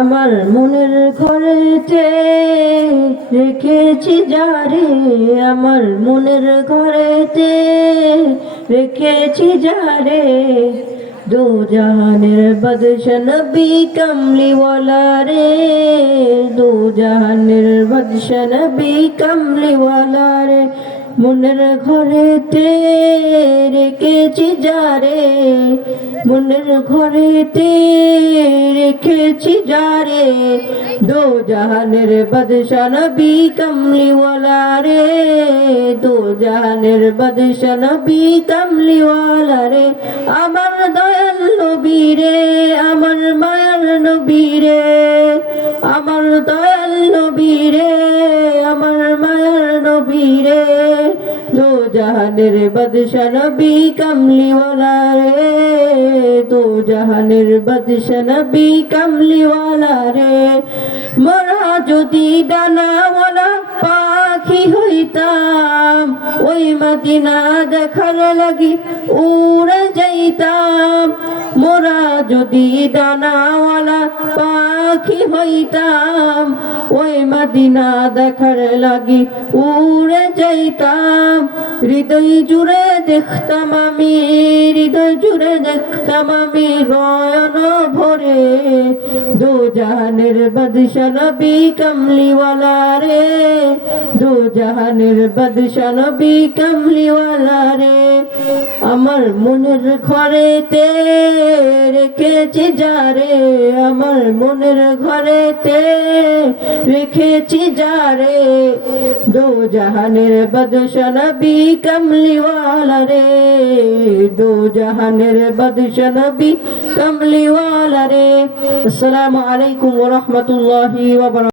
আমার মনের ঘরেতে রেখেছি যারে, আমার মনের ঘরেতে রেখেছি যারে, দো জাহানের বাদশা নবী কমলিওয়ালা রে, দো জাহানের বাদশা নবী কমলিওয়ালা রে। মনের ঘরেতে রেখেছি যারে, মনের ঘরেতে রেখেছি যারে, দো জাহানের বাদশা নবী কমলিওয়ালা রে, দো জাহানের বাদশা নবী কমলিওয়ালা রে। আমার দয়াল নবী রে, আমার মায়ার নবী রে, আমার দয়াল নবী রে, আমার মায়ার নবী রে, দো জাহানের বাদশা নবী কমলিওয়ালা রে, দো জাহানের বাদশা নবী কমলিওয়ালা রে। মোরা যদি ডানাওয়ালা পাখি হইতাম, ওই মদিনা দেখার লাগি উড়ে যাইতাম। মোরা যদি ডানাওয়ালা পাখি হইতাম, ওই মদিনা দেখার লাগি উড়ে যাইতাম। হৃদয় জুড়ে দেখতাম আমি, হৃদয় জুড়ে দেখতাম আমি নয়ন ভরে, দো জাহানের বাদশা নবী কমলিওয়ালা রে, দো জাহানের বাদশা নবী কমলিওয়ালা রে। আমার মনের ঘরেতে রেখেছি যারে, আমার মনের ঘরেতে রেখেছি যারে, দো জাহানের বাদশা নবী কমলিওয়ালা রে, দো জাহানের বাদশা নবী কমলিওয়ালা রে। আসসালামু আলাইকুম ওয়া রাহমাতুল্লাহি ওয়া বারাকাতুহু।